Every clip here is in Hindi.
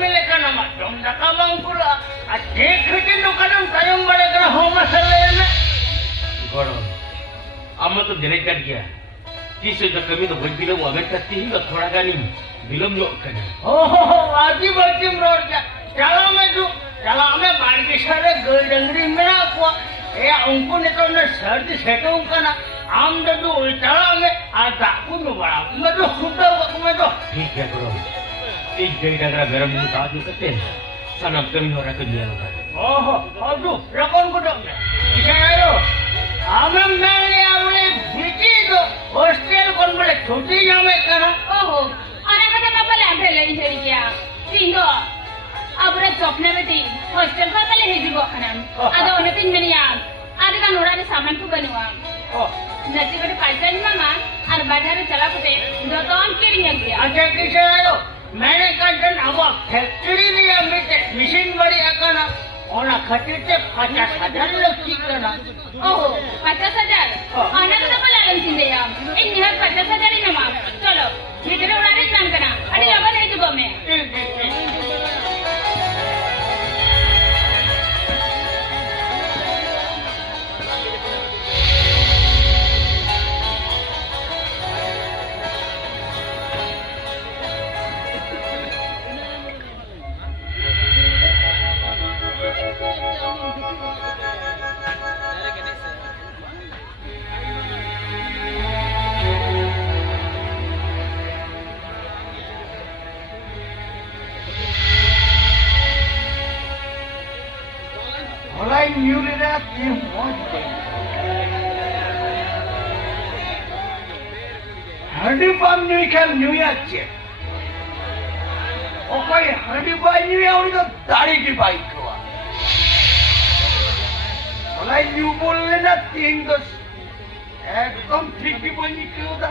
मिले का नमा जम दका बंकुला देख के नुकानम तयम बड़े का हो मसले ना गड़ो आम तो जने कर गया किस जो कमी तो भज बिलो अबे करती ही तो थोड़ा गानी बिलम जो करे ओहो आजी बच्ची रोड क्या चलो मैं जो चलो हमें बाल के सारे डंगरी में ना को ये उनको ने तो ने सर्दी सेटों का ना आम तो चलो हमें आता कुछ बड़ा मैं तो खुदा मैं तो ठीक है करो एक जगह का गरम दूध आज करते हैं सनम कमी हो रहा है दुनिया में ओहो और तू रकम को तो किसे आयो हमें मैंने अपने बिटी तो हॉस्टल कौन बड़े छोटी जामे करा ओहो अरे कदा बाबा लाभे लई छड़ी क्या सिंगो अब रे चपने बेटी हॉस्टल पर पले हेजिबो खनाम आदा ओने तीन मिनिया आदा का नोरा ने सामान को बनवा ओ नची बड़े पैसा नहीं मामा और बाजार चला पते दुकान के लिए गया अच्छा किसे आयो मैंने कहा अब फैक्ट्री लिया मशीन बड़ी अकना ओना खर्चे 50,000 लक्षी करना ओहो 50,000 आना तो बोला लम सिंदे याम इन निहर 50,000 ही मामा चलो भीतर उड़ाने काम करना अरे लगा नहीं जुबो में हंडी पाम न्यू खेल न्यू याचे ओ कोई हंडी पाई न्यू या उन्हीं तो दाढ़ी की बाइक हुआ मलाई न्यू बोलने ना तीन तो एकदम ठीक की बोलनी क्यों था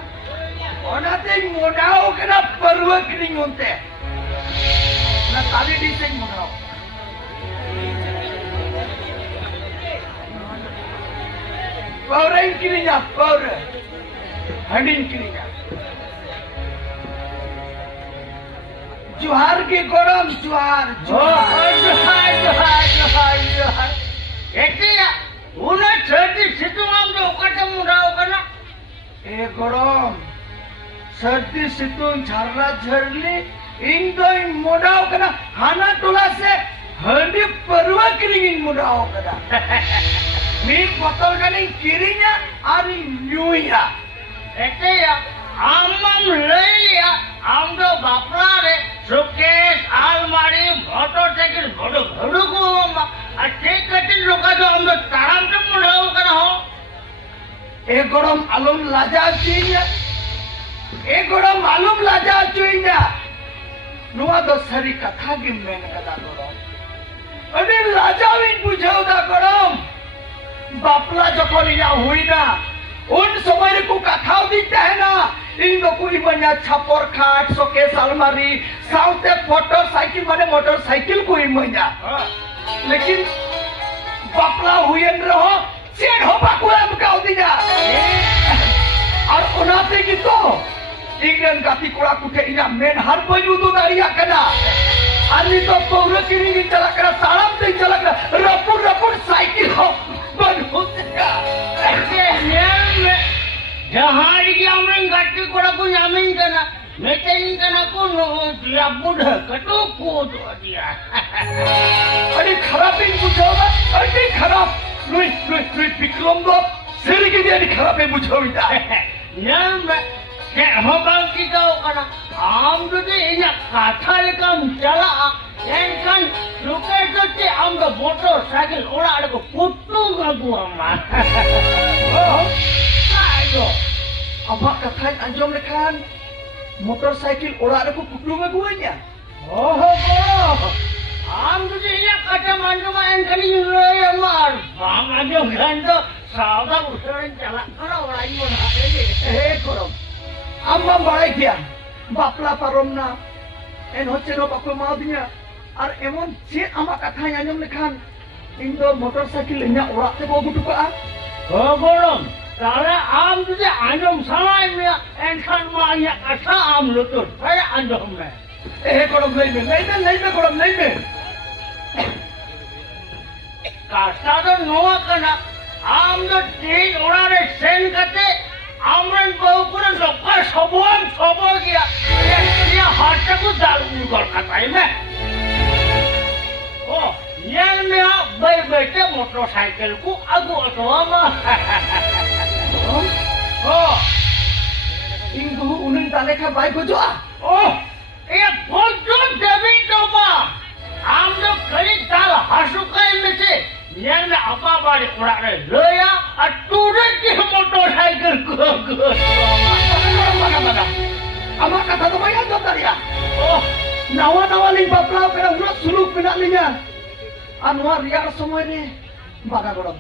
ओनाते मोड़ाओ के ना परवक नहीं होते ना ताली डी से मोड़ाओ पावरें की नहीं जा पावरे हंडिन की नहीं जा जुहार के गरम जुहार जुहार जुहार जुहार जुहार जुहार ऐसे या उन्हें सर्दी सितुंग हम जो उकटे मुड़ाओ करना ए गरम सर्दी सितुंग झरला झरली इन दो इन मुड़ाओ करना खाना टोला से हंडी परवा किरिंग मुड़ाओ करना मीर बोतल का नहीं किरिंगा आरी न्यूया ऐसे या आमम ले लिया आम जो बापरा रे सुकेश आलमारी मोटरसाइकिल बड़ो बड़ो को अच्छे कटिंग लोका जो हम जो ताराम तो मुड़ाओ करा हो एक गरम आलम लाजा चुईया एक गरम आलम लाजा चुईया नुआ दो सरी कथा की मैंने कथा करो अरे लाजा भी पूछो दा गरम बापला जो कोलिया हुई ना उन समय को कथाओ दिखता है ना इन दो कोई बना छापर खाट सोकेस अलमारी साउथे मोटरसाइकिल माने मोटरसाइकिल कोई बना लेकिन बापला हुई न रहो चेन हो बाकुला मकाओ दिया और उनाते की तो इंग्लैंड गाती कोड़ा कुटे इना मेन हर बजू तो दारिया कना अन्य तो पौर की नहीं चला करा सालम से चला करा रपुर रपुर साइकिल हो बन होते का ऐसे नियम में जहाँ की हमने गाती कोड़ा को यामिन करना मेटेन करना को नो दिया बुढ़ा कटो को तो दिया अरे खराब ही बुझाओगा अरे खराब लुई विक्रम दो सिर की दिया खराब ही बुझाओगा नियम में के हम बाकी का करना आम तो जे इन्हें काथा लेकर चला एंकन रुके तो जे आम का मोटरसाइकिल उड़ा को पुट्टू का गुआमा आयो अब कथा अंजम लेखान मोटरसाइकिल उड़ा को पुट्टू में गुआया ओहो बो आम तो जे इन्हें काथा मांडो में एंकन यूरे मार बांग आजो घंटो सावधा उठने चला करो उड़ाई बोला करो अम्मा बाड़ाई किया बापला पारमना एन होचे नो बापू माव दिया और एमन चे आमा कथा आंजम लेखान इन दो मोटरसाइकिल इना ओड़ा ते बो गुटु का हो गोरम तारे आम तुझे आंजम सनाय में एनखान मा या कथा आम लुतुर पे आंजम में गरम नहीं गरम कथा तो नोआ कना आम तो तीन ओरारे सेन करते आमरन बहु पुरन लोका सबो गया ये हाथ को दाल उगल कताई में ओ ये में बाई बैठे मोटरसाइकिल को आगु अटवा मा ओ इन बहु उन्हें दाले का बाइक को जो ओ ये बहुत जो देवी तो मा आम तो करी दाल हसुकाई में से yang nak apa balik orang ni loya aturan ke motorcycle ko mana ama kata tu bayar tu tadi ya oh nawa ling bapla pera urat suluk pina linya anwar riar semua ni baga gorom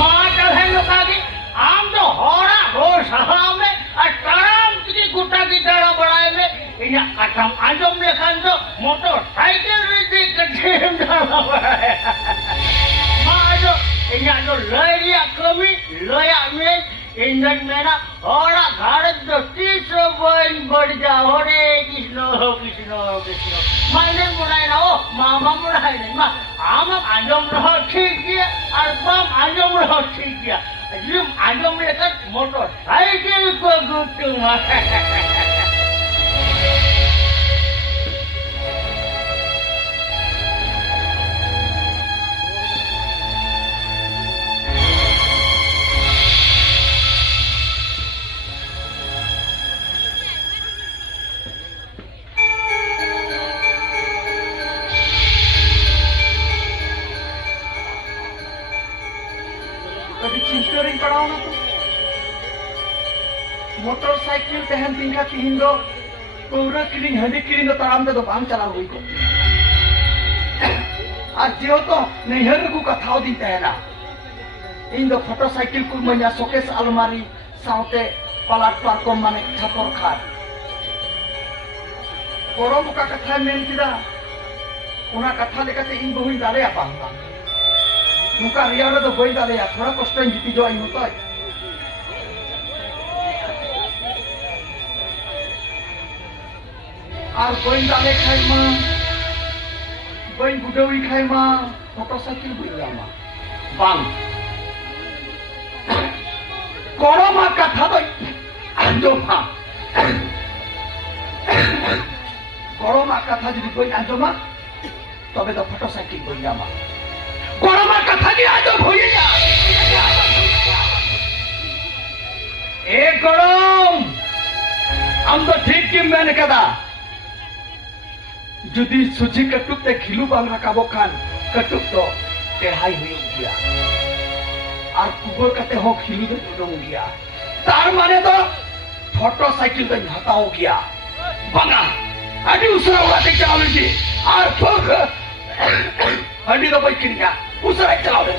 mata hai lokagi am to hora ho sahame ataram ki guta ki dara badaye me inya katam anjom lekhan to motorcycle ri kadem dara badaye majo inya to loya kami loya me engine में ना और भारत तो 300 बोइन बढ़ जा हरे कृष्ण माने मुराई ना ओ मामा मुराई नहीं मा आम आजम रहो ठीक किया और बम आजम रहो ठीक किया जिम आजम लेकर मोटरसाइकिल को गुट्टूंगा मोटरसाइकिल तहन तीन का तीन दो पूरा किरिंग हंडी किरिंग दो ताराम दो बांग चला हुई को आज जियो तो नहीं है को कथाओ दिन तहना इन दो मोटरसाइकिल को मनिया शोकेस अलमारी साउते पलाट पर को माने छपर खार कोरोम का कथा मेन किदा उना कथा लेकाते इन बहुई दाले apa मुका रियाड़ा तो बई दाले थोड़ा कष्ट जीती जो आई होता है আর বইন দালে খাই মা বইন গুডাউই খাই মা মোটরসাইকেল বুইলা মা বাং করমা কথা দই আঞ্জমা করমা কথা যদি বই আঞ্জমা তবে তো মোটরসাইকেল বুইলা মা করমা কথা কি আজ ভইয়া এ গরম हम तो ठीक की मैंने कहा जुदी सुची कटुक ते खिलू बांग रकाबो खान कटुक तो टेढ़ाई हुई गया और कुबर कते हो खिलू तो उड़ो गया तार माने तो मोटरसाइकिल तो हटाओ गया बंगा अभी उसरा उड़ाते चलावे जी और फक हड्डी तो बाइक किया उसरा चलावे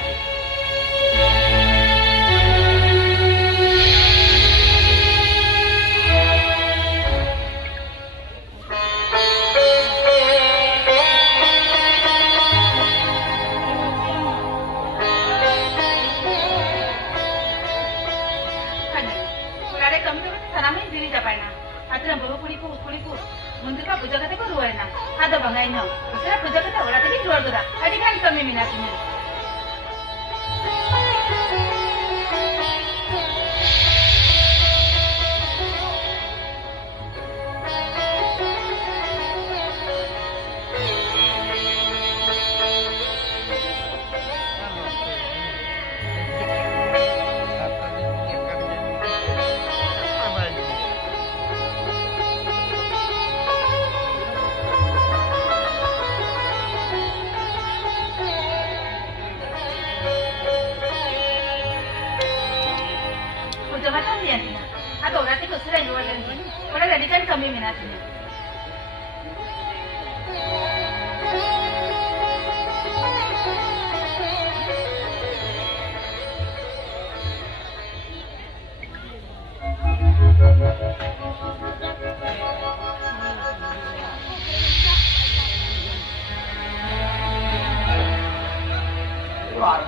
मंदिर का पूजा करते को रुआ ना आधा बंगाई ना उसरा पूजा करते ओला तक जुआर दोरा अडी खान कमी मिनाती ने kami minatinya.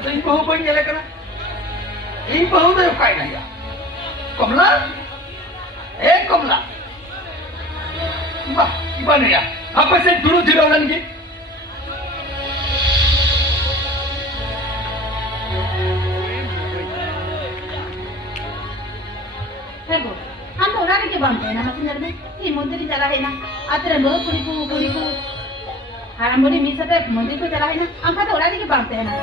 Ini bahu banyak lagi kan? Ini bahu tu apa ini ya? Komla? Komla. Bah, gimana ya? Apa saya dulu di dalam lagi? देखो हम तो उड़ाने के बनते हैं ना मशीनर में ये मंदिर ही चला है ना आते लोग पुरी को हराम बोली मिस होते मंदिर को चला है ना हम तो उड़ाने के बनते हैं ना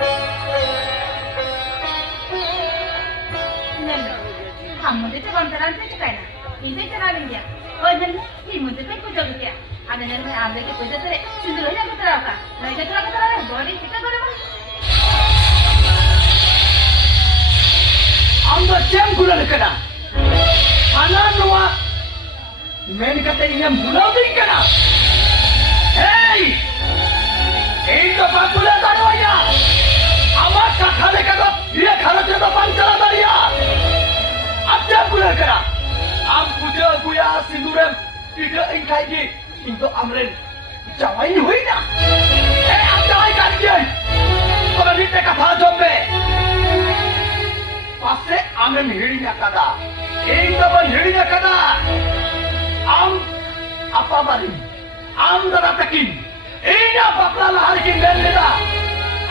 हम मंदिर से बनते रहते हैं क्या ना इसे चला लेंगे और जब ये मंदिर में कुछ हो गया आने जन्म में आमले के कुछ तरह सिंदूर हो जाता रहा का नहीं के तरह बॉडी कितना करे हम तो चेम गुला करा Mana nuwa men kata ini bulau din kana hey ini bakula darwaya amar kathale kada ye kharate da panchala dariya acha bulau kara am puja guya sindurem tidak ingkai ji into amren jawai hui na hey am jawai kan ji kalau ni teka tha jombe passe amren hirinya kada एक दफा हिड़िया कदा आम apa bari am dara takin ina bapla lahar ki lelela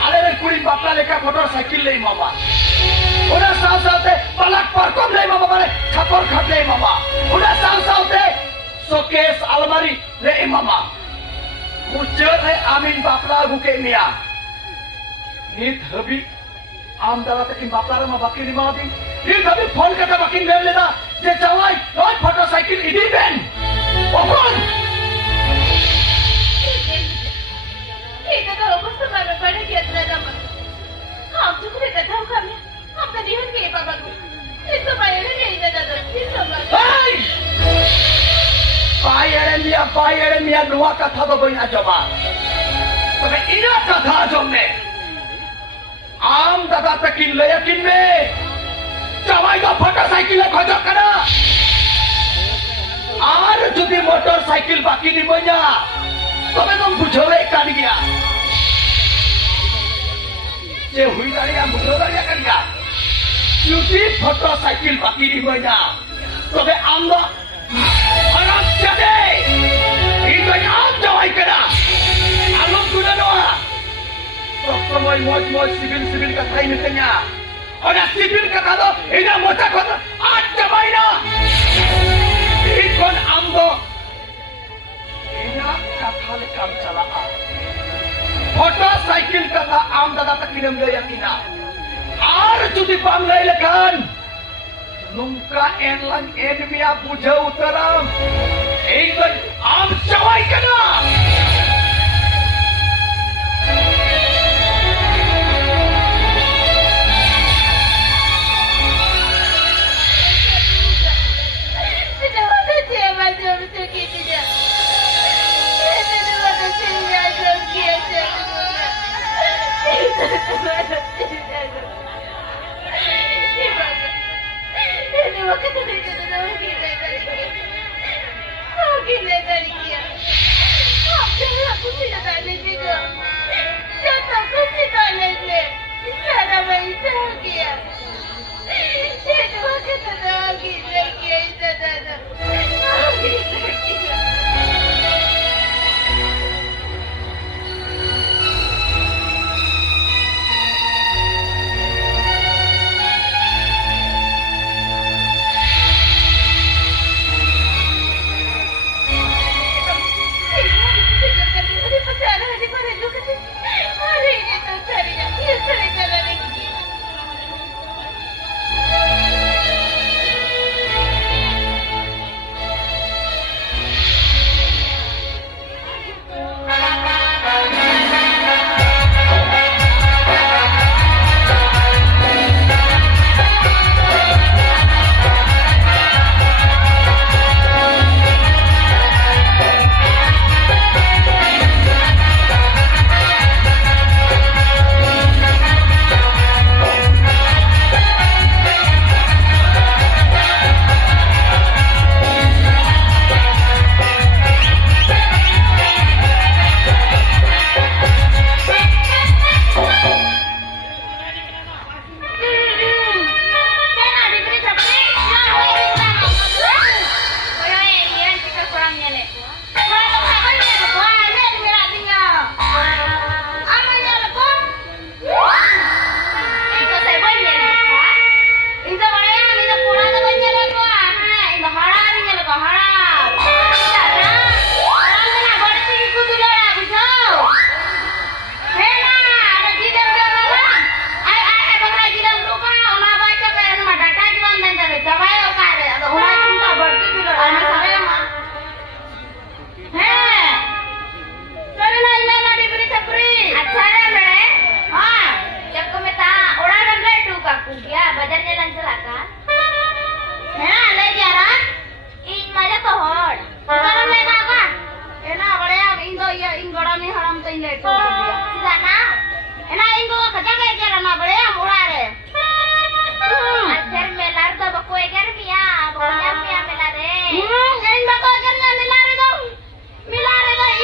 ale kuri bapla leka motor cycle lei mama oda saw sawte palak parkom lei mama bare thapor khat lei mama oda saw sawte showcase almari lei mama mujur hai amin bapla guke mia nit habi am dara takin bapla rama bakki ni madi ये कभी फोन करता बकिंग ले लेता ये चवाई रोज मोटरसाइकिल इडी बेन ओपन ठीक है तो बस तुम्हारे बड़े के इतना दम हम तो कुछ कथा करने हम तो नहीं होंगे बाबा को ये तो बाहर नहीं जाता ये तो बाहर मिया नुआ कथा तो बना जमा तबे इना कथा जमने आम दादा तकिन ले यकिन में जवाई का मोटरसाइकिल खोजो करा और जुदी मोटरसाइकिल बाकी नहीं बजा तो मैं तुम बुझोले कर गया जे हुई दारिया बुझो दारिया कर गया जुदी मोटरसाइकिल बाकी नहीं बजा तो मैं आमदा हराम चले इधर आम जवाई करा आलम तुना नोआ तो समय मौज सिविल का Thai निकलnya Orang sipil kata tu, ini motor kata, aja maina. Ikon ambo, ini kata lekam cala. Motorcycle kata am dada tak kirim gaya kina. Ar judi pam gaya lekan. Nungka enlang enmia puja utaram. Ikon am cawai kena. Saya